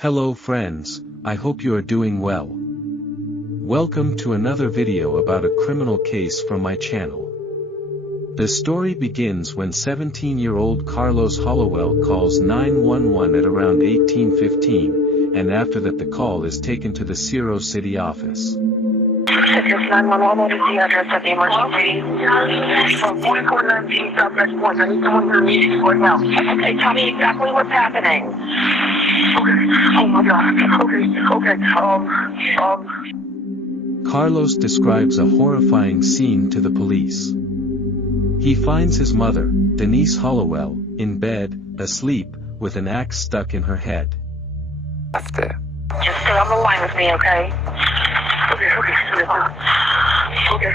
Hello friends, I hope you are doing well. Welcome to another video about a criminal case from my channel. The story begins when 17-year-old Carlos Hollowell calls 911 at around 18:15, and after that the call is taken to the Ciro City office. Yes, 911, what is the address of the emergency? 4419 Southwest Fourth. I need someone to meet you right now. Okay, tell me exactly what's happening. Okay, oh my god, okay. Carlos describes a horrifying scene to the police. He finds his mother, Denise Hollowell, in bed, asleep, with an axe stuck in her head. Just stay on the line with me, okay? Okay.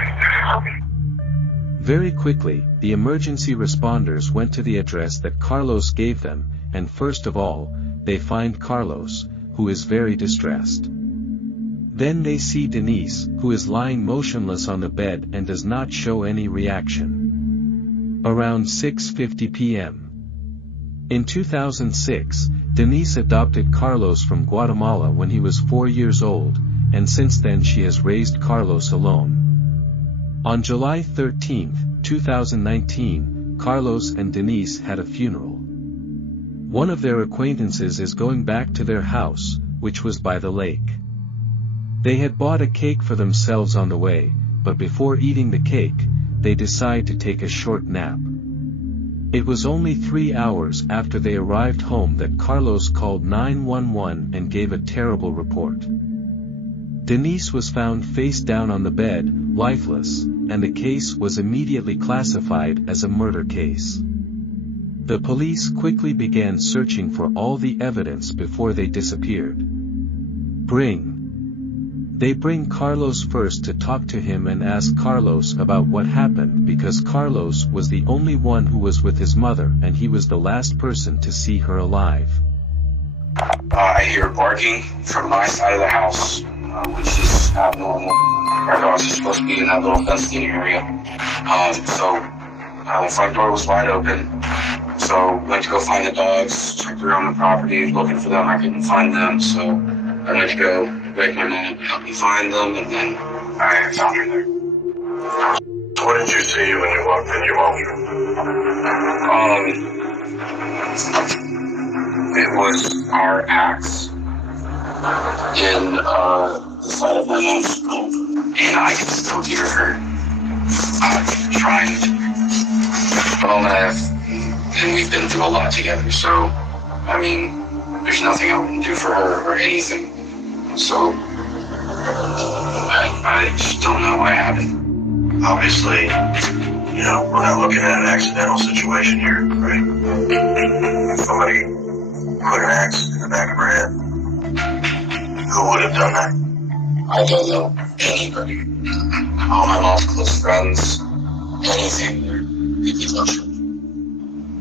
Very quickly, the emergency responders went to the address that Carlos gave them, and first of all, they find Carlos, who is very distressed. Then they see Denise, who is lying motionless on the bed and does not show any reaction. Around 6:50 p.m. In 2006, Denise adopted Carlos from Guatemala when he was 4 years old, and since then she has raised Carlos alone. On July 13, 2019, Carlos and Denise had a funeral. One of their acquaintances is going back to their house, which was by the lake. They had bought a cake for themselves on the way, but before eating the cake, they decide to take a short nap. It was only 3 hours after they arrived home that Carlos called 911 and gave a terrible report. Denise was found face down on the bed, lifeless, and the case was immediately classified as a murder case. The police quickly began searching for all the evidence before they disappeared. They bring Carlos first to talk to him and ask Carlos about what happened because Carlos was the only one who was with his mother and he was the last person to see her alive. I hear barking from my side of the house, which is abnormal. Our dogs are supposed to be in that little fenced-in area. So the front door was wide open. So went to go find the dogs, checked around the property, looking for them. I couldn't find them, so I went to go wake my mom, help me find them, and then I found her there. What did you see when you walked in your home? It was our axe in the side of my mom's home, and I can still hear her trying to and we've been through a lot together, so, I mean, there's nothing I wouldn't do for her or anything, so, I just don't know what happened. Obviously, we're not looking at an accidental situation here, right? Somebody put an axe in the back of her head. Who would have done that? I don't know anybody. All my mom's close friends, anything, people touch her.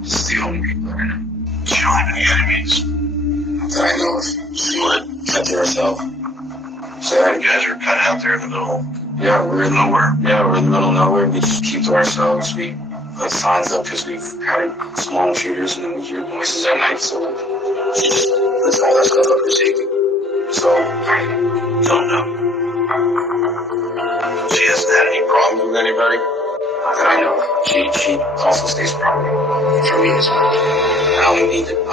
This is the only people that I know. She don't have any enemies. That I know of. She would kept to herself. So you guys are kind of out there in the middle. Yeah, we're in nowhere. Yeah, we're in the middle of nowhere. We just keep to ourselves. We put signs up because we've had small shooters and then we hear noises at night, so she just puts all that stuff up for safety. So I don't know. She hasn't had any problem with anybody? Not that I know. She also stays problem for me as well. I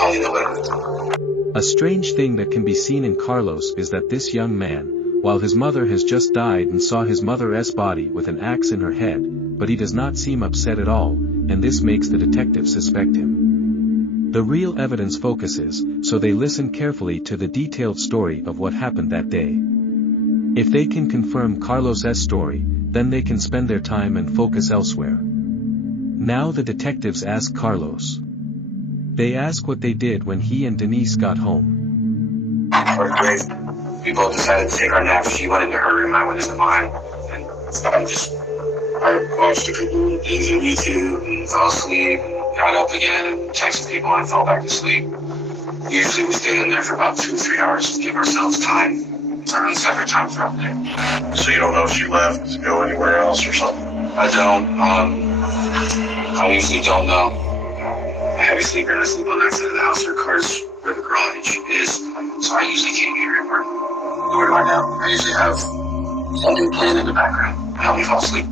only know what I'm talking about. A strange thing that can be seen in Carlos is that this young man, while his mother has just died and saw his mother's body with an axe in her head, but he does not seem upset at all, and this makes the detectives suspect him. The real evidence focuses, so they listen carefully to the detailed story of what happened that day. If they can confirm Carlos's story, then they can spend their time and focus elsewhere. Now the detectives ask Carlos. They ask what they did when he and Denise got home. We both decided to take our nap. She went into her room, I went into mine. And I watched a couple of things on YouTube and fell asleep and got up again and texted people and fell back to sleep. Usually we stay in there for about 2-3 hours to give ourselves time. It's our own separate time throughout the day. So you don't know if she left to go anywhere else or something? I don't. I usually don't know. A heavy sleeper and I sleep on that side of the house. Her car's where the garage is, so I usually can't hear it. Nor do I now. I usually have something playing in the background to help me fall asleep. Do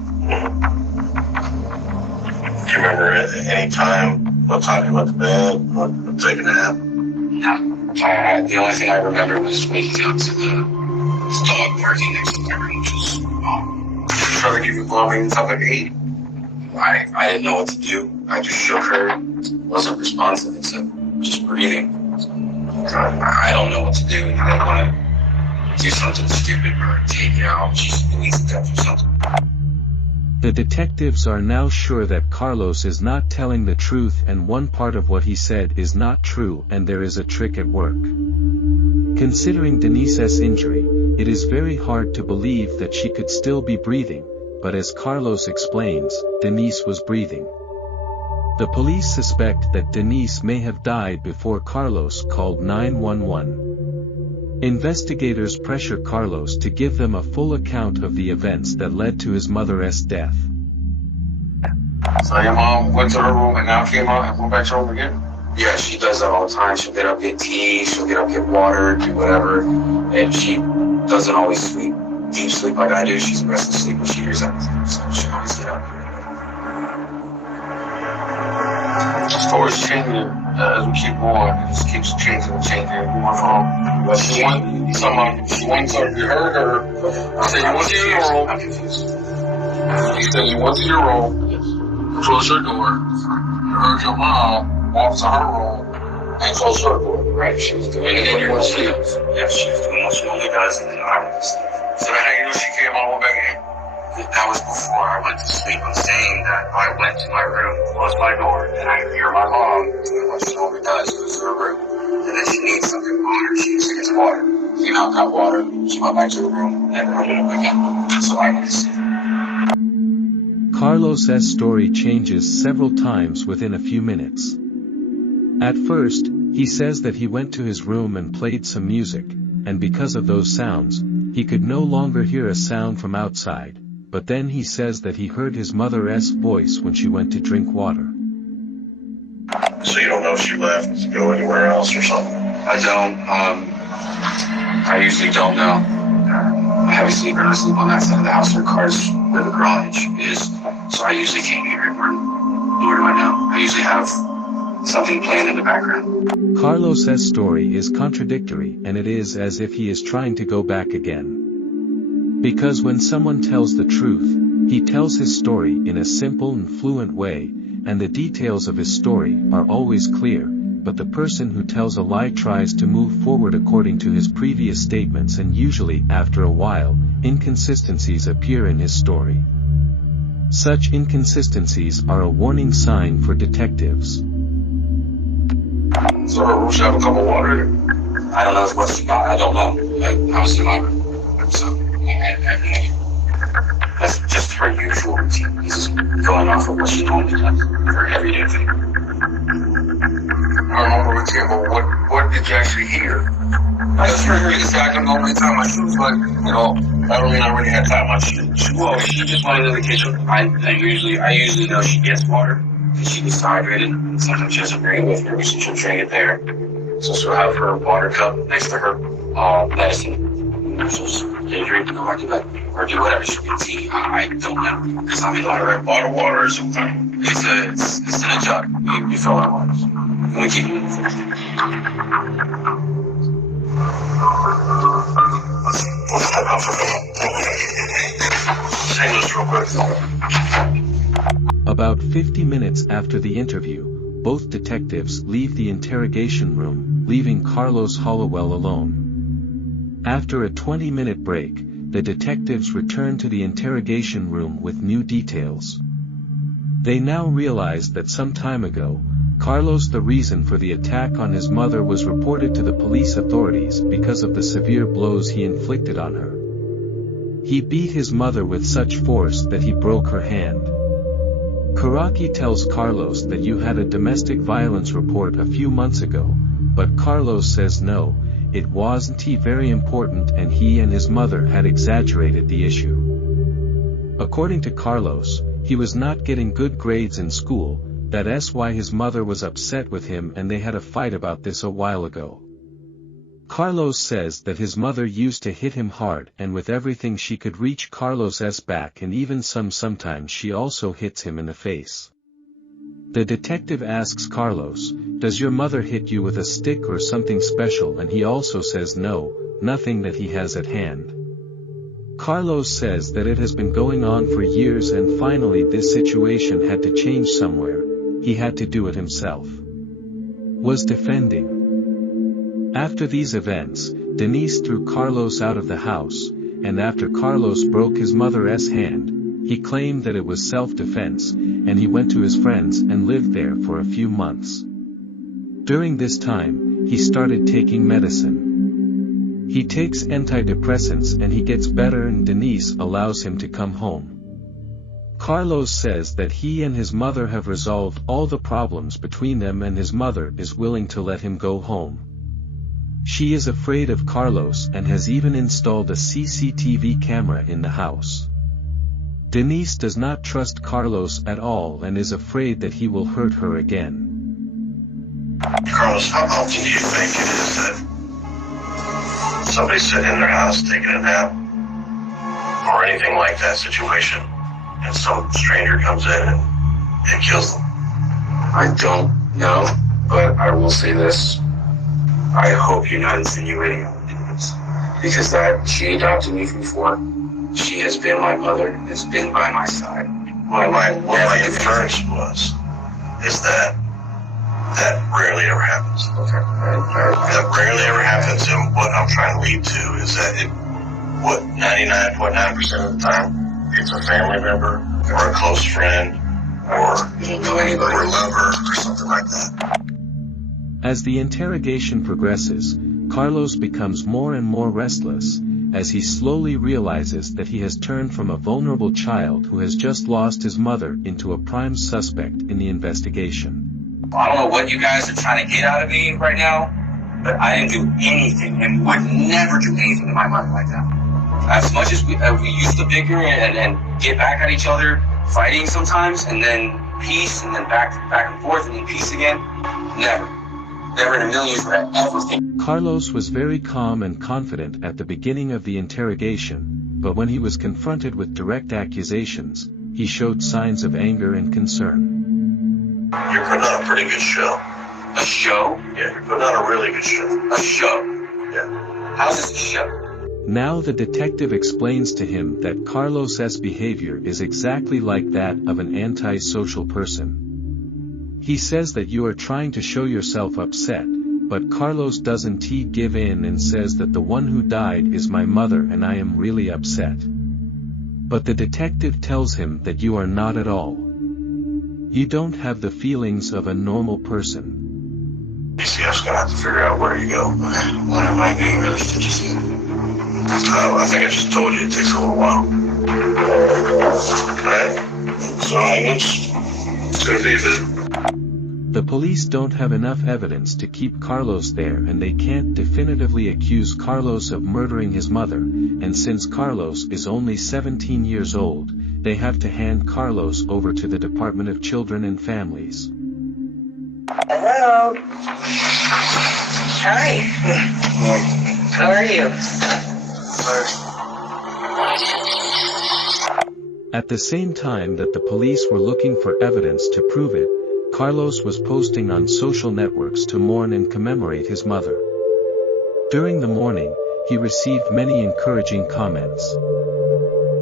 you remember at any time what time you went to bed, or taking a nap? No. The only thing I remember was waking up to this dog barking next to my room, which was Trying to give you plumbing until like 8. I didn't know what to do. I just shook her, wasn't responsive except just breathing. I don't know what to do. I don't want to do something stupid or take it out. She's needs to touch or something. The detectives are now sure that Carlos is not telling the truth and one part of what he said is not true and there is a trick at work. Considering Denise's injury, it is very hard to believe that she could still be breathing, but as Carlos explains, Denise was breathing. The police suspect that Denise may have died before Carlos called 911. Investigators pressure Carlos to give them a full account of the events that led to his mother's death. So your mom went to her room and now came out and went back to her room again? Yeah, she does that all the time. She'll get up, get tea, she'll get up, get water, do whatever. And she doesn't always sleep deep sleep like I do. She's a restless sleep when she hears everything. So she'll always get up. The story's changing as we keep going. It just keeps changing and changing. We went from she went to you heard her. I said you went to your room. I'm confused. You said you went to your room, closed your door. You heard your mom walk to her room and close her door. Right, she was doing it in your sleep. Yeah, she was doing what she only does, and then I went to sleep. So then how you know she came all the way back in? That was before I went to sleep. I'm saying that I went to my room, closed my door, and I hear my mom doing what she only does, goes to her room. And then she needs something water. She needs to get water. Came out, got water. She went back to her room, and I went up again. So I went to sleep. Carlos's story changes several times within a few minutes. At first, he says that he went to his room and played some music, and because of those sounds, he could no longer hear a sound from outside, but then he says that he heard his mother's voice when she went to drink water. So you don't know if she left to go anywhere else or something? I don't. I usually don't know. I'm a heavy sleeper, and I sleep on that side of the house where where the garage is, so I usually can't hear it. Nor do I know. I usually have something playing in the background. Carlos's story is contradictory, and it is as if he is trying to go back again. Because when someone tells the truth, he tells his story in a simple and fluent way, and the details of his story are always clear, but the person who tells a lie tries to move forward according to his previous statements, and usually after a while, inconsistencies appear in his story. Such inconsistencies are a warning sign for detectives. So her room should have a cup of water? I don't know what she got. I don't know. I was in my room, so I have no idea. That's just her usual routine. This is going off of what she normally does, her everyday thing. Her normal routine, but what did you actually hear? I just heard her say I can normally tie my shoes, but, you know, I don't mean I already had tied my shoes. Well, she just went into the kitchen. I usually know she gets water. She gets dehydrated, and sometimes she doesn't bring it with her, so she'll drink it there. So she'll have her water cup next to her medicine. She'll just get a drink and go back to bed. Or do whatever. She'll get tea. I don't know. Because I mean, like, Like bottled water or something? it's in a jug. You fill our waters. And we keep it in the fridge. Let's step out for a minute. Hang this real quick. About 50 minutes after the interview, both detectives leave the interrogation room, leaving Carlos Hollowell alone. After a 20-minute break, the detectives return to the interrogation room with new details. They now realize that some time ago, Carlos, the reason for the attack on his mother, was reported to the police authorities because of the severe blows he inflicted on her. He beat his mother with such force that he broke her hand. Karaki tells Carlos that you had a domestic violence report a few months ago, but Carlos says no, it wasn't very important and he and his mother had exaggerated the issue. According to Carlos, he was not getting good grades in school, That's why his mother was upset with him and they had a fight about this a while ago. Carlos says that his mother used to hit him hard and with everything she could reach Carlos's back, and even sometimes she also hits him in the face. The detective asks Carlos, "Does your mother hit you with a stick or something special?" And he also says no, nothing that he has at hand. Carlos says that it has been going on for years and finally this situation had to change somewhere, he had to do it himself. Was defending. After these events, Denise threw Carlos out of the house, and after Carlos broke his mother's hand, he claimed that it was self-defense, and he went to his friends and lived there for a few months. During this time, he started taking medicine. He takes antidepressants and he gets better, and Denise allows him to come home. Carlos says that he and his mother have resolved all the problems between them and his mother is willing to let him go home. She is afraid of Carlos and has even installed a CCTV camera in the house. Denise does not trust Carlos at all and is afraid that he will hurt her again. Carlos, how often do you think it is that somebody's sitting in their house taking a nap or anything like that situation and some stranger comes in and kills them? I don't know, but I will say this. I hope you're not insinuating this, because that she adopted me from before. She has been my mother, has been by my side. What my inference was, is that rarely ever happens. Okay. That rarely ever happens, and what I'm trying to lead to is that 99.9% of the time, it's a family member, or a close friend, or a lover, or something like that. As the interrogation progresses, Carlos becomes more and more restless, as he slowly realizes that he has turned from a vulnerable child who has just lost his mother into a prime suspect in the investigation. I don't know what you guys are trying to get out of me right now, but I didn't do anything and would never do anything to my mother like that. As much as we used to bicker and get back at each other, fighting sometimes, and then peace, and then back and forth, and then peace again, never. Never in a million years would I ever think. Carlos was very calm and confident at the beginning of the interrogation, but when he was confronted with direct accusations, he showed signs of anger and concern. You're putting on a pretty good show. A show? Yeah, you're putting on a really good show. A show? Yeah. How's this a show? Now the detective explains to him that Carlos's behavior is exactly like that of an antisocial person. He says that you are trying to show yourself upset, but Carlos doesn't give in and says that the one who died is my mother and I am really upset. But the detective tells him that you are not at all. You don't have the feelings of a normal person. DCF's gonna have to figure out where you go. When am I getting really stitches in? I think I just told you it takes a little while. Alright? So it's gonna be a bit. The police don't have enough evidence to keep Carlos there, and they can't definitively accuse Carlos of murdering his mother, and since Carlos is only 17 years old, they have to hand Carlos over to the Department of Children and Families. Hello. Hi. How are you? At the same time that the police were looking for evidence to prove it, Carlos was posting on social networks to mourn and commemorate his mother. During the mourning, he received many encouraging comments.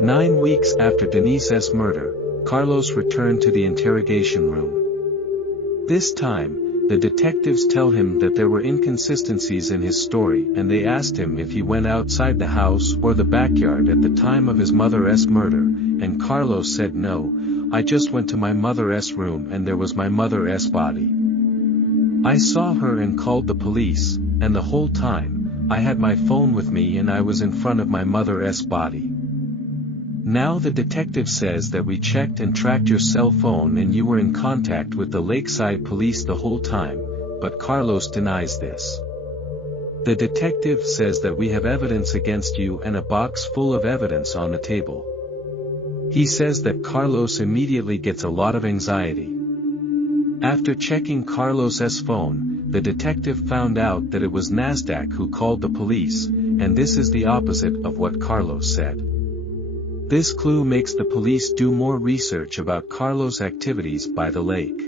9 weeks after Denise's murder, Carlos returned to the interrogation room. This time, the detectives tell him that there were inconsistencies in his story, and they asked him if he went outside the house or the backyard at the time of his mother's murder, and Carlos said no. I just went to my mother's room and there was my mother's body. I saw her and called the police, and the whole time, I had my phone with me and I was in front of my mother's body. Now the detective says that we checked and tracked your cell phone and you were in contact with the Lakeside police the whole time, but Carlos denies this. The detective says that we have evidence against you and a box full of evidence on the table. He says that Carlos immediately gets a lot of anxiety. After checking Carlos's phone, the detective found out that it was Nasdaq who called the police, and this is the opposite of what Carlos said. This clue makes the police do more research about Carlos' activities by the lake.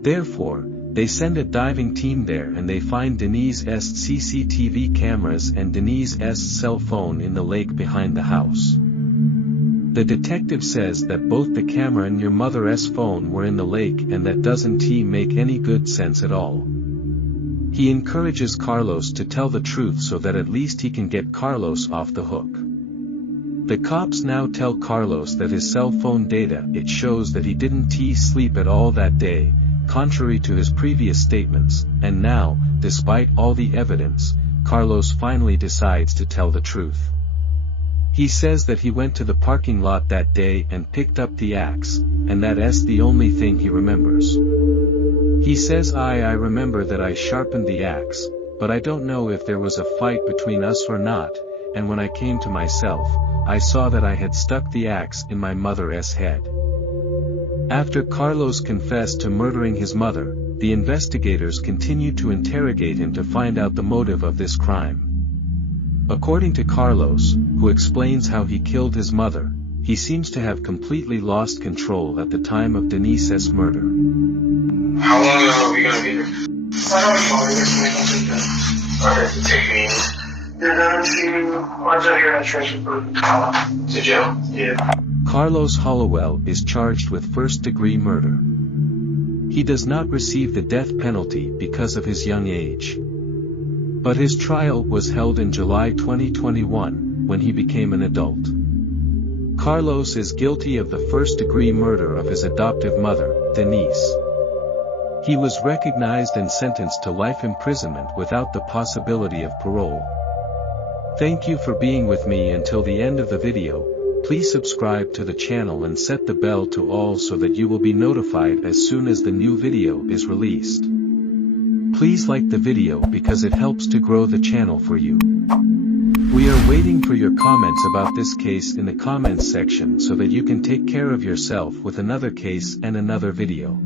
Therefore, they send a diving team there and they find Denise's CCTV cameras and Denise's cell phone in the lake behind the house. The detective says that both the camera and your mother's phone were in the lake, and that doesn't make any good sense at all. He encourages Carlos to tell the truth so that at least he can get Carlos off the hook. The cops now tell Carlos that his cell phone data, it shows that he didn't sleep at all that day, contrary to his previous statements, and now, despite all the evidence, Carlos finally decides to tell the truth. He says that he went to the parking lot that day and picked up the axe, and that's the only thing he remembers. He says, I remember that I sharpened the axe, but I don't know if there was a fight between us or not, and when I came to myself, I saw that I had stuck the axe in my mother's head. After Carlos confessed to murdering his mother, the investigators continued to interrogate him to find out the motive of this crime. According to Carlos, who explains how he killed his mother, he seems to have completely lost control at the time of Denise's murder. How long are we gonna be here? I don't know, Alright, take me you're going to, what's out here at Treasure Bird? to jail? Yeah. Carlos Hollowell is charged with first-degree murder. He does not receive the death penalty because of his young age. But his trial was held in July 2021, when he became an adult. Carlos is guilty of the first-degree murder of his adoptive mother, Denise. He was recognized and sentenced to life imprisonment without the possibility of parole. Thank you for being with me until the end of the video. Please subscribe to the channel and set the bell to all so that you will be notified as soon as the new video is released. Please like the video because it helps to grow the channel for you. We are waiting for your comments about this case in the comments section so that you can take care of yourself with another case and another video.